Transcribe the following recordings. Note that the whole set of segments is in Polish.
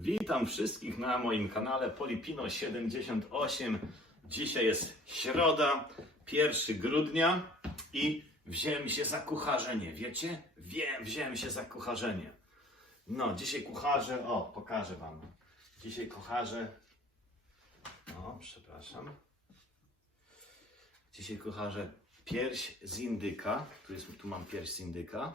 Witam wszystkich na moim kanale Polipino78. Dzisiaj jest środa, 1 grudnia i wziąłem się za kucharzenie. Wiecie? Wiem, wziąłem się za kucharzenie. No, dzisiaj kucharze, o, pokażę Wam. Dzisiaj kucharze, o, przepraszam. Dzisiaj kucharze pierś z indyka. Tu, jest, tu mam pierś z indyka.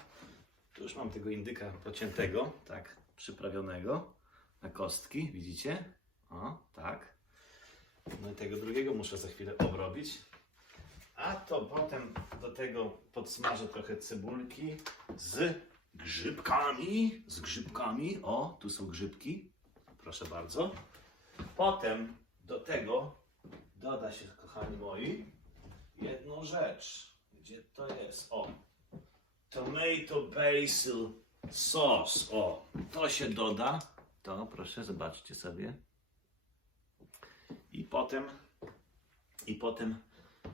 Tu już mam tego indyka pociętego, tak, przyprawionego na kostki, widzicie? O, tak. No i tego drugiego muszę za chwilę obrobić. A to potem do tego podsmażę trochę cebulki z grzybkami. Z grzybkami. O, tu są grzybki. Proszę bardzo. Potem do tego doda się, kochani moi, jedną rzecz. Gdzie to jest? O, tomato basil sauce. O, to się doda. To proszę, zobaczcie sobie. I potem, i potem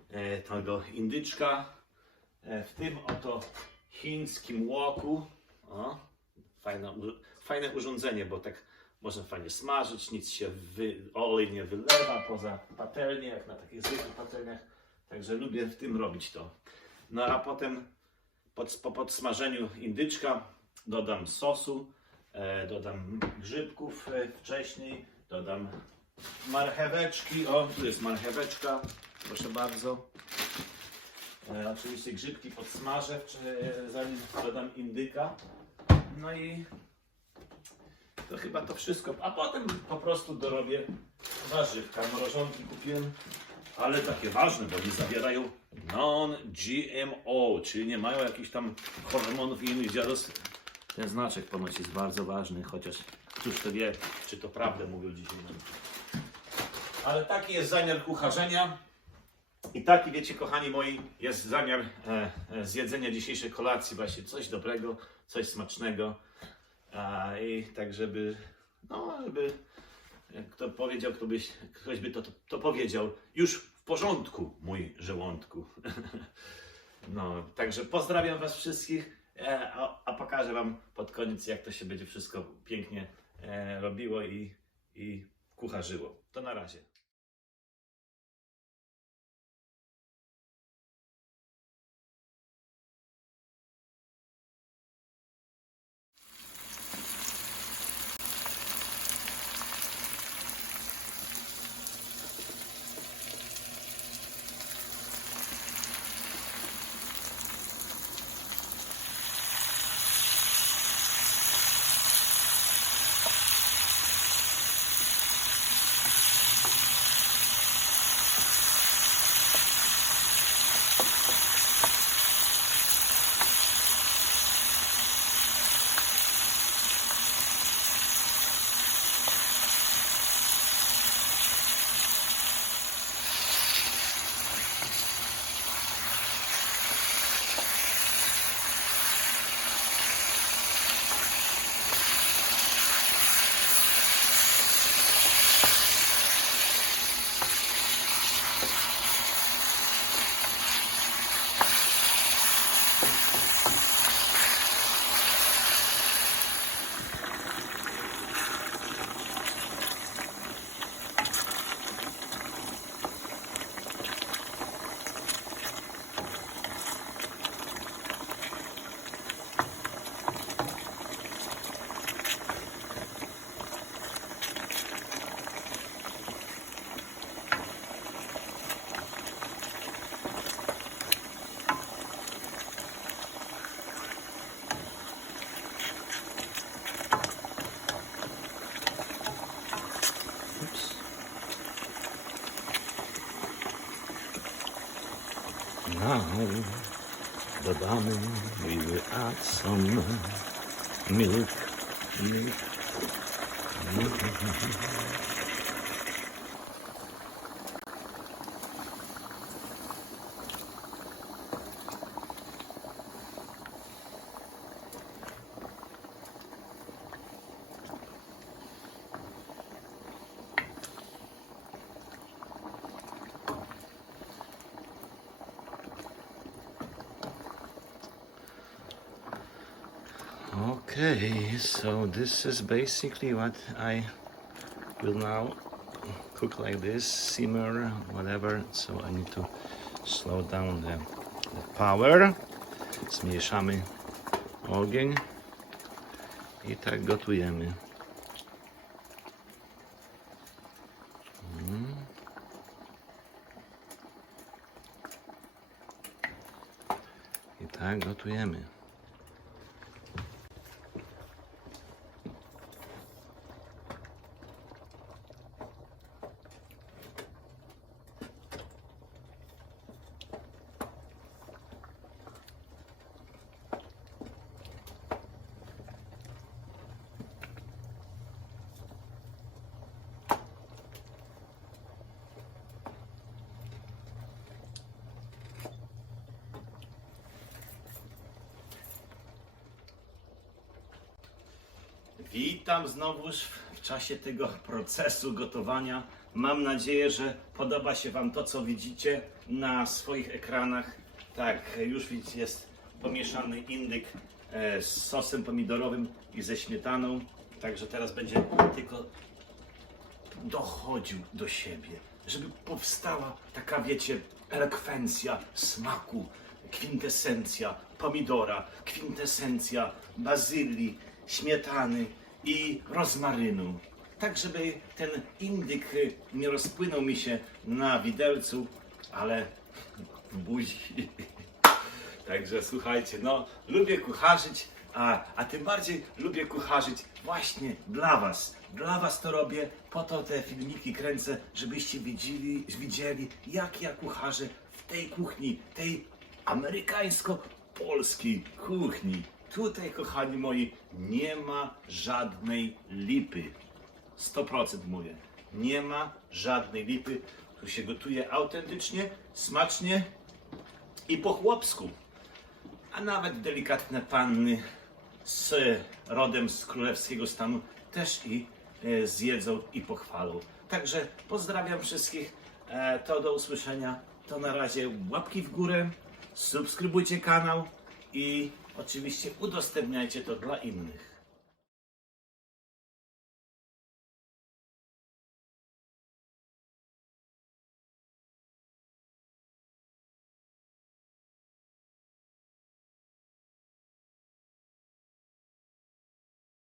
e, tego indyczka e, w tym oto chińskim łoku. O, fajne, fajne urządzenie, bo tak można fajnie smażyć, nic się wy, olej nie wylewa poza patelnię, jak na takich zwykłych patelniach. Także lubię w tym robić to. No a potem pod, po podsmażeniu indyczka dodam sosu, dodam grzybków e, wcześniej, dodam marcheweczki. O, tu jest marcheweczka, proszę bardzo. E, oczywiście grzybki podsmażę, e, zanim dodam indyka. No i to chyba to wszystko. A potem po prostu dorobię warzywka. Mrożonki kupiłem, ale takie ważne, bo nie zawierają non-GMO, czyli nie mają jakichś tam hormonów i innych dziadostw. Ten znaczek ponoć jest bardzo ważny, chociaż któż to wie, czy to prawdę mówią dzisiaj. Ale taki jest zamiar kucharzenia. I taki, wiecie, kochani moi, jest zamiar e, e, zjedzenia dzisiejszej kolacji, właśnie coś dobrego, coś smacznego. A, I tak, żeby, no, żeby jak kto powiedział, kto byś, ktoś by to, to, to powiedział, już w porządku, mój żołądku. No, także pozdrawiam Was wszystkich, a, a pokażę Wam pod koniec, jak to się będzie wszystko pięknie e, robiło i, i kucharzyło. To na razie. Now dodamy, we will add some milk, milk, milk. Okay, so this is basically what I will now cook like this, simmer, whatever. So I need to slow down the, the power. Zmniejszamy ogień i tak gotujemy. Mm. I tak gotujemy. Witam znowuż w czasie tego procesu gotowania. Mam nadzieję, że podoba się Wam to, co widzicie na swoich ekranach. Tak, już widzicie, jest pomieszany indyk e, z sosem pomidorowym i ze śmietaną. Także teraz będzie tylko dochodził do siebie, żeby powstała taka, wiecie, elekwencja smaku, kwintesencja pomidora, kwintesencja bazylii, śmietany i rozmarynu. Tak, żeby ten indyk nie rozpłynął mi się na widelcu, ale w buzi. Także słuchajcie, no lubię kucharzyć, a, a tym bardziej lubię kucharzyć właśnie dla Was. Dla Was to robię, po to te filmiki kręcę, żebyście widzieli, widzieli jak ja kucharzę w tej kuchni, tej amerykańsko-polskiej kuchni. Tutaj, kochani moi, nie ma żadnej lipy. 100% mówię. Nie ma żadnej lipy. Tu się gotuje autentycznie, smacznie i po chłopsku. A nawet delikatne panny z rodem z królewskiego stanu też i e, zjedzą i pochwalą. Także pozdrawiam wszystkich. E, to do usłyszenia. To na razie łapki w górę, subskrybujcie kanał i oczywiście udostępniajcie to dla innych.